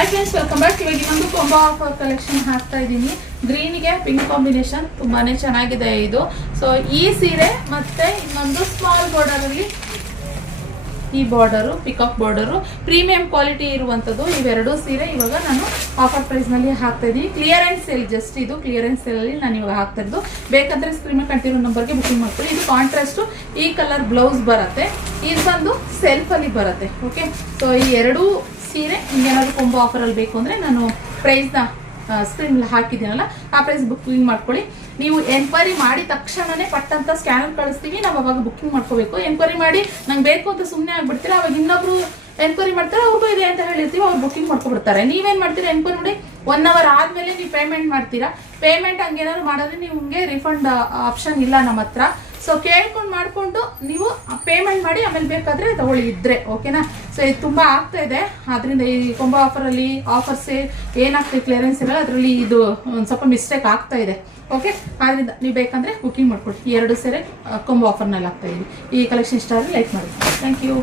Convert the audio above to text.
Hi friends, welcome back. ಇವಾಗ ಇನ್ನೊಂದು combo offer collection ಹಾಕ್ತಾ ಇದ್ದೀನಿ. ಗ್ರೀನ್ಗೆ ಪಿಂಕ್ ಕಾಂಬಿನೇಷನ್ ತುಂಬಾನೇ ಚೆನ್ನಾಗಿದೆ ಇದು. ಸೊ ಈ ಸೀರೆ ಮತ್ತೆ ಇನ್ನೊಂದು ಸ್ಮಾಲ್ ಬಾರ್ಡರ್ ಅಲ್ಲಿ ಈ border peacock border premium quality ಇರುವಂತದ್ದು. ಇವೆರಡು ಸೀರೆ ಇವಾಗ ನಾನು ಆಫರ್ ಪ್ರೈಸ್ ನಲ್ಲಿ ಹಾಕ್ತಾ ಇದ್ದೀನಿ. ಕ್ಲಿಯರೆನ್ಸ್ ಸೇಲ್, ಜಸ್ಟ್ ಇದು ಕ್ಲಿಯರೆನ್ಸ್ ಸೇಲ್ ಅಲ್ಲಿ ನಾನು ಇವಾಗ ಹಾಕ್ತಾ ಇದ್ದು. ಬೇಕಂದ್ರೆ ಸ್ಕ್ರೀನ್ ಕಂಟಿನ್ಯೂ ನಂಬರ್ಗೆ ಬುಕಿಂಗ್ ಮಾಡ್ಕೊಳ್ಳಿ. ಇದು ಕಾಂಟ್ರಾಸ್ಟ್ ಈ ಕಲರ್ ಬ್ಲೌಸ್ ಬರುತ್ತೆ, ಇದು ಬಂದು ಸೆಲ್ಫ್ ಅಲ್ಲಿ ಬರುತ್ತೆ. ಓಕೆ, ಸೊ ಈ ಎರಡು ಸೀರೆ ನಿಮ್ಗೇನಾದ್ರು ಕೊಂಬೋ ಆಫರ್ ಅಲ್ಲಿ ಬೇಕು ಅಂದ್ರೆ ನಾನು ಪ್ರೈಸ್ನ ಸ್ಕ್ರೀನ್ ಹಾಕಿದ್ದೀನಲ್ಲ, ಆ ಪ್ರೈಸ್ ಬುಕಿಂಗ್ ಮಾಡ್ಕೊಳ್ಳಿ. ನೀವು ಎನ್ಕ್ವೈರಿ ಮಾಡಿ ತಕ್ಷಣನೇ ಪಟ್ಟಂತ ಸ್ಕ್ಯಾನರ್ ಕಳಿಸ್ತೀವಿ, ನಾವು ಅವಾಗ ಬುಕಿಂಗ್ ಮಾಡ್ಕೋಬೇಕು. ಎನ್ಕ್ವೈರಿ ಮಾಡಿ ನಂಗೆ ಬೇಕು ಅಂತ ಸುಮ್ಮನೆ ಆಗ್ಬಿಡ್ತೀರಾ, ಅವಾಗ ಇನ್ನೊಬ್ರು ಎನ್ಕ್ವೈರಿ ಮಾಡ್ತಾರೆ, ಅವ್ರಿಗೂ ಇದೆ ಅಂತ ಹೇಳಿರ್ತೀವಿ, ಅವ್ರು ಬುಕಿಂಗ್ ಮಾಡ್ಕೊಬಿಡ್ತಾರೆ. ನೀವೇನ್ ಮಾಡ್ತೀರಾ, ಎನ್ಕ್ವೈರಿ ಮಾಡಿ 1 hour ಆದ್ಮೇಲೆ ನೀವು ಪೇಮೆಂಟ್ ಮಾಡ್ತೀರಾ. ಪೇಮೆಂಟ್ ಹಂಗೇನಾದ್ರು ಮಾಡಿದ್ರೆ ನಿಮ್ಗೆ ರಿಫಂಡ್ ಆಪ್ಷನ್ ಇಲ್ಲ ನಮ್ಮ ಹತ್ರ. ಸೊ ಕೇಳ್ಕೊಂಡು ಮಾಡ್ಕೊಂಡು ನೀವು ಪೇಮೆಂಟ್ ಮಾಡಿ ಆಮೇಲೆ ಬೇಕಾದ್ರೆ ತಗೊಳ್ಳಿ ಇದ್ರೆ, ಓಕೆನಾ. ಸೊ ಇದು ತುಂಬಾ ಆಗ್ತಾ ಇದೆ, ಆದ್ರಿಂದ ಈ ಕೊಂಬೋ ಆಫರ್ ಅಲ್ಲಿ ಆಫರ್ಸ್ ಏನಾಗ್ತದೆ ಕ್ಲಿಯರೆನ್ಸ್ ಇರಲ್ಲ, ಅದರಲ್ಲಿ ಇದು ಒಂದು ಸ್ವಲ್ಪ ಮಿಸ್ಟೇಕ್ ಆಗ್ತಾ ಇದೆ. ಓಕೆ, ಆದ್ರಿಂದ ನೀವು ಬೇಕಂದ್ರೆ ಬುಕಿಂಗ್ ಮಾಡ್ಕೊಡಿ. ಈ ಎರಡು ಸೀರೆ ಕೊಂಬೋ ಆಫರ್ನಲ್ಲಿ ಆಗ್ತಾ ಇದೀವಿ. ಈ ಕಲೆಕ್ಷನ್ ಇಷ್ಟ ಆದರೆ ಲೈಕ್ ಮಾಡಿ. Thank you.